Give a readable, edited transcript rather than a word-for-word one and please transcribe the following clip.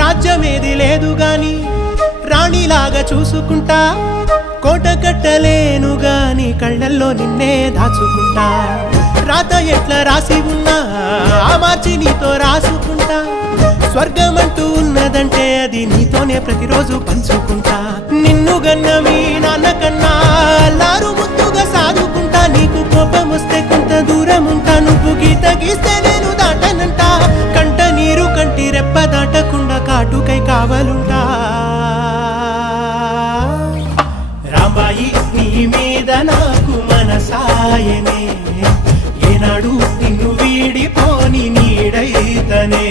రాజ్యమేది లేదు గాని రాణిలాగా చూసుకుంటా, కోట కట్టలేను గాని కళ్ళల్లో నిన్నే దాచుకుంటా. రాత ఎట్లా రాసి ఉన్నా ఆ మార్చి నీతో రాసుకుంటా. స్వర్గమంటూ ఉన్నదంటే అది నీతోనే ప్రతిరోజు పంచుకుంటా. నిన్ను గన్న మీ నాన్న కన్నా అల్లారు ముద్దుగా సాదుకుంటా. నీకు కోపం వస్తే కొంత దూరం ఉంటా, నువ్వు గీత గీస్తే నేను దాటనంటా. కంట నీరు కంటి రెప్ప దాటకుండా కాటుకై కావలుంటా. రాంబాయి నీ మీద నాకు మనసాయనే, ఏనాడు నిన్ను వీడిపోని నీడైతనే.